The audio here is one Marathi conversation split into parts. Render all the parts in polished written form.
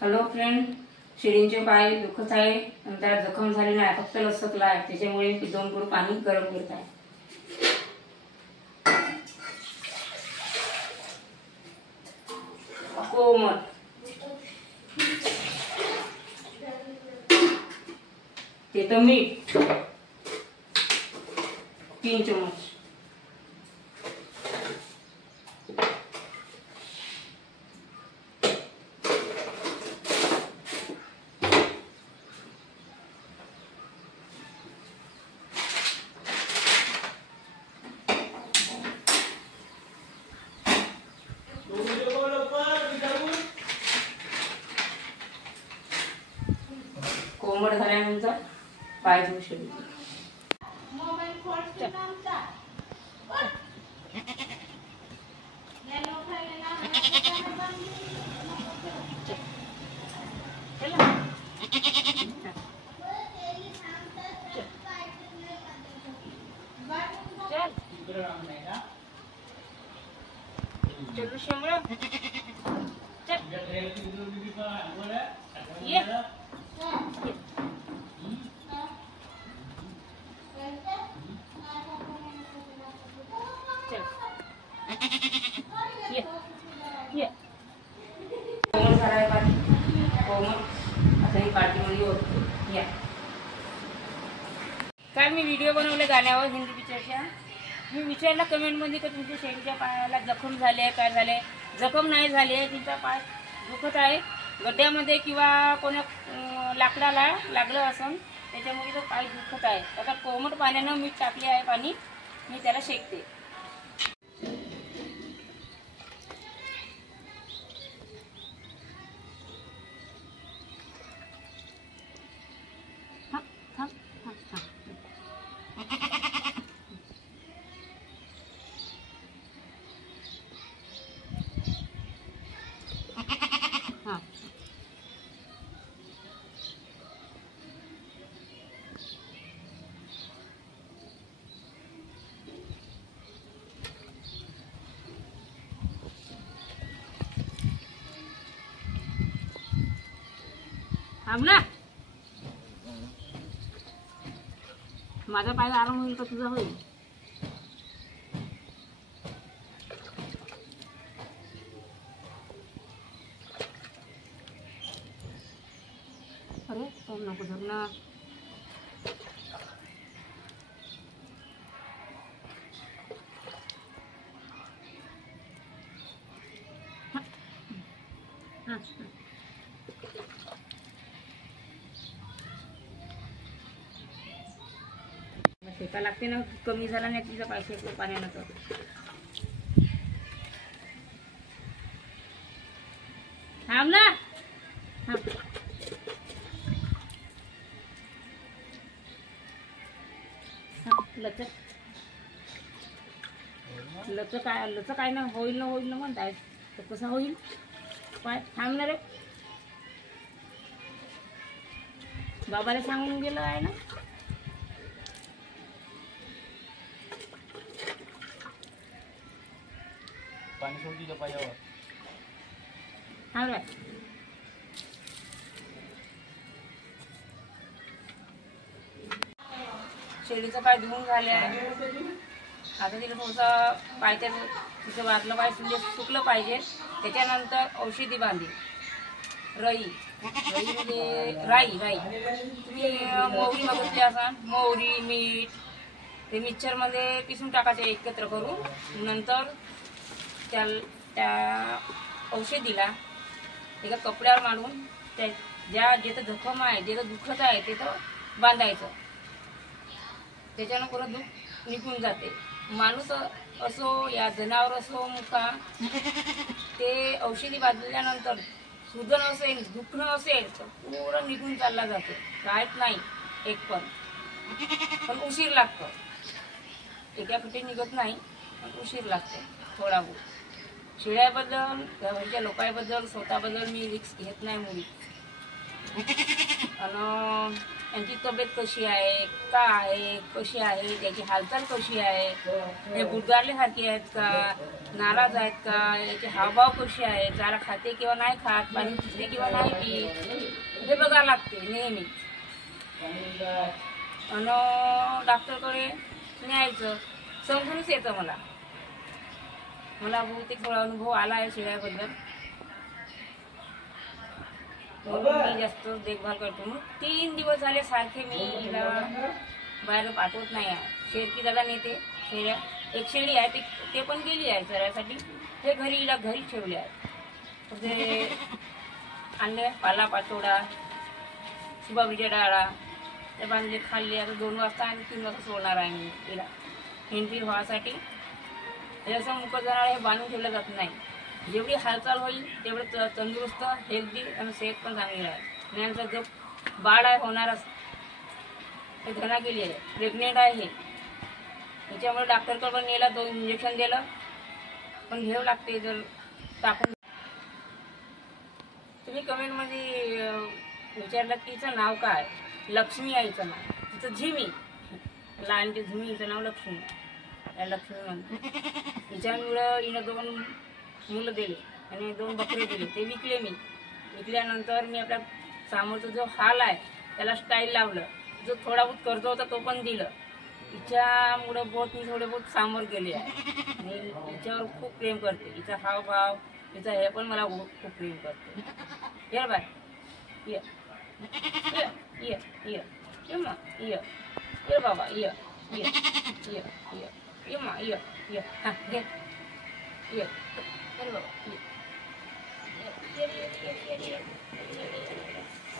हॅलो फ्रेंड, शिडींचे पाय दुखत आहे आणि त्याला जखम झाली नाही, फक्त लसकला आहे. त्याच्यामुळे 2 गुड पाणी गरम करत आहे. कोमट ते तर मीठ 3 चम्मच. कोमट झाल्यानंतर पाय धुवू शकतो. चलो शिमला ये ये कोमट झालाय पाणी. कोमट आता ही पार्टीमध्ये होतो. या काल मी व्हिडिओ बनवले गाण्यावर, हिंदी पिक्चरच्या. मी विचारला कमेंटमध्ये की तुमच्या शेळीच्या पायाला जखम झाली आहे, काय झाले. जखम नाही झाली आहे, तिचा पाय दुखत आहे. गड्ड्यामध्ये किंवा कोणा लाकडाला लागलं असन, त्याच्यामुळे तो पाय दुखत आहे. आता कोमट पाण्यानं मीठ टाकले आहे, पाणी मी त्याला शेकते. ना माझा पाय आराम होईल का तुझा होईल? अरे तो नको धरणं. शेका लागते ना, कमी झाला नाही तिचा पाय शेकलो पाण्यानं तर. थांब ना. लचक काय ना होईल ना म्हणताय तर कसं होईल पाय? थांब ना रे, बाबाला सांगून गेलं आहे ना. पाणी सोडली पायावर. हा रे, शेळीचं पाय धुवून झाले आहे. आता तिला थोडंसं पाय तिचं वारलं पाय सुकलं पाहिजे. त्याच्यानंतर औषधी बांधे राई तुम्ही मोहरी मागितली असाल, मोहरी मीठ ते मिक्सरमध्ये पिसून टाकायचे एकत्र करून. नंतर त्या औषधीला एका कपड्यावर मांडून त्या जिथं जखम आहे, जिथं दुखत आहे तिथं बांधायचं. त्याच्यानं पूर्ण दुःख निघून जाते. माणूस असो या जनावर असो मुका, ते औषधी बांधल्यानंतर सुजन असेल, दुखणं असेल तर पूर्ण निघून चालला जातो. काहीच नाही एक पण उशीर लागतो. एका फुटी निघत नाही, पण उशीर लागतो थोडा बहुत. शेळ्याबद्दल घरच्या लोकांबद्दल स्वतःबद्दल मी रिस्क घेत नाही मुली. आणि त्यांची तब्येत कशी आहे, का आहे, कशी आहे, त्याची हालचाल कशी आहे, हे गुडगारल्यासारखी आहेत का, नाराज आहेत का, याचे हावभाव कसे आहे, चारा खाते किंवा नाही खात, पाणी पिते किंवा नाही पीत, हे बघावं लागते नेहमी. आणि डॉक्टरकडे न्यायचं. समजूनच येतं मला बहुतेक थोडा अनुभव आला आहे शेळ्याबद्दल, म्हणून मी जास्त देखभाल करतो. मग 3 दिवस झाले सारखे मी हिला बाहेर पाठवत नाही आहे. शेरकी दादा नेते शेळ्या, एक शेळी आहे ते पण गेली आहे चरायसाठी. हे हिला घरी ठेवले आहे. ते आणले पाला पाचोडा, सुबाबीच्या डाळा ते बांधले, खाल्ले. आता 2 वाजता आणि 3 वाजता सोडणार आहे मी तिला हिंडफिर व्हासाठी. जसं मुकं जनावर हे बांधून ठेवलं जात नाही. जेवढी हालचाल होईल तेवढं तंदुरुस्त, हेल्दी आणि सेहत पण चांगली राहील. यांचा जो बाळ आहे होणारच, हे घना गेली आहे, प्रेग्नेंट आहे हे. त्याच्यामुळे डॉक्टरकडे पण नेला, 2 इंजेक्शन दिलं, पण घ्यावं लागते. जर टाकून तुम्ही कमेंटमध्ये विचारलं की हिचं नाव काय, लक्ष्मी आहे हिचं नाव. तिचं झिमी, लहानची झिमी, हिचं नाव लक्ष्मी. या लक्ष्मी म्हणते. हिच्यामुळं हिनं 2 मुलं दिले आणि 2 बकरे दिले. ते विकले मी. विकल्यानंतर मी आपल्या समोरचा जो हाल आहे त्याला स्टाईल लावलं. जो थोडा बहुत कर्ज होता तो पण दिलं. हिच्यामुळं मी थोडे बहुत सामोर गेले आहे आणि हिच्यावर खूप प्रेम करते. हिचा हावभाव, हिचा हे पण मला खूप प्रेम करते. ये बाय, ये ये ये ये ये मा ये ये बाबा ये ये ये ये ये मा ये ये हां घे ये अरे बाबा ये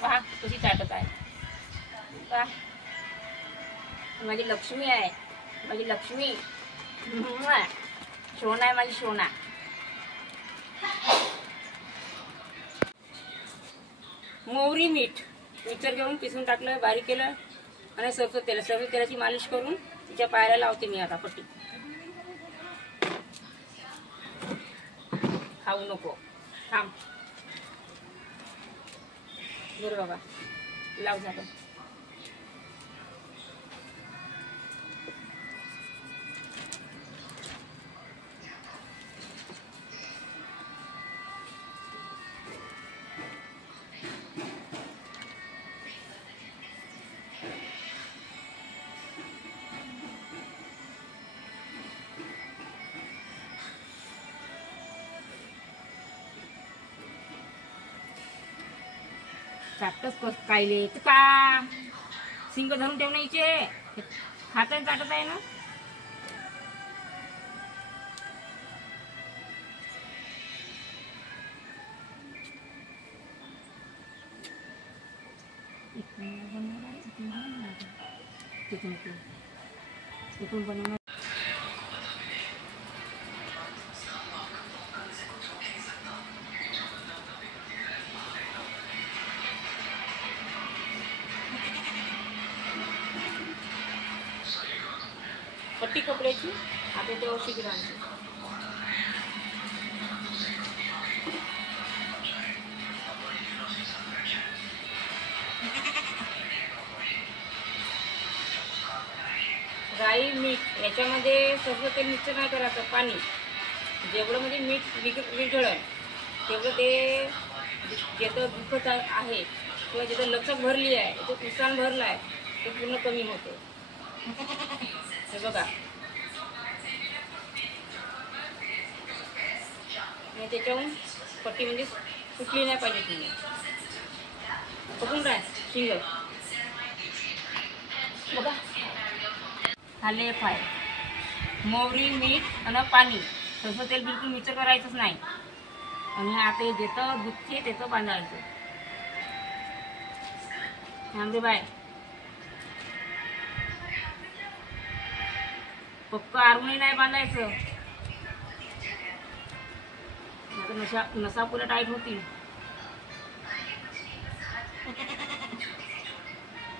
पहा कशी चाटत आहे. पहा माझी लक्ष्मी आहे, माझी लक्ष्मी सोना आहे, माझी सोना. मोहरी मीठ मिक्सर घेऊन पिसून टाकलं, बारीक केलं आणि सरसो तेलाची मालिश करून तिच्या पायाला लावते मी आता पट्टी. खाऊ नको, थांब बरं बाबा, लाव झालं. चाटच कस कायले तू का सिंग धरून ठेव ना हिचे, हाताने चाटत आहे ना. तिथून बनवणार. पट्टी कपड्याची आता ते औषधी घालते. राई, मीठ याच्यामध्ये सर्व ते मिक्स नाही करायचं. पाणी जेवढं म्हणजे मीठ विरघळलं तेवढं ते जिथं दुखत आहे किंवा जिथं लचक भरली आहे, जिथं पुसान भरला आहे ते पूर्ण कमी होते. हे बघा, आणि त्याच्याहून पट्टी म्हणजे सुटली नाही पाहिजे. तुम्ही बघून राहा शिंग बघा. हा लेप आहे, मोहरी, मीठ आणि पाणी. सरसं तेल बिलकुल मिक्स करायचंच नाही. आणि आता जिथं दुखते तिथं बांधायचं. थांबे बाय, पक्क आरूनही नाही बांधायचं, नसा पुऱ्या टाईट होतील.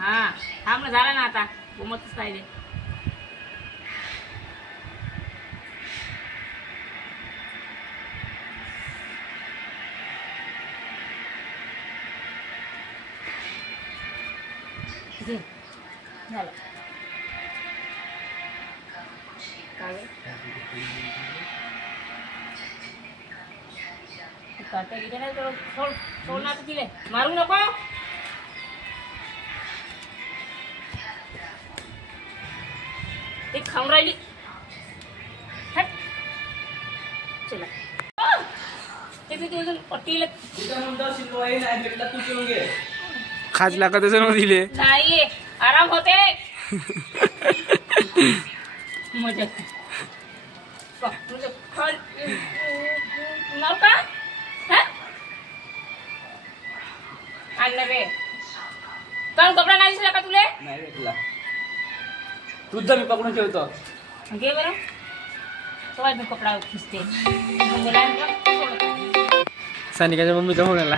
हा थांब ना, झाला ना आता. गोमतच पाहिजे. घे. झालं काय रे? काट्या गिट्या नाही तर सोड ना तिले मारू नको. ते खाऊन राहिली. हट. चला ते पट्टीला खाज लागत असं दिले नाही आराम होते. मजा नाव का आणलं रे काल कपडा नाही दिसला का तुले? नाही भेटला. तुझा मी पकडून ठेवतो. घे बरं तो मी कपडा खिचते. सानिकाच्या मम्मीचा फोन आला.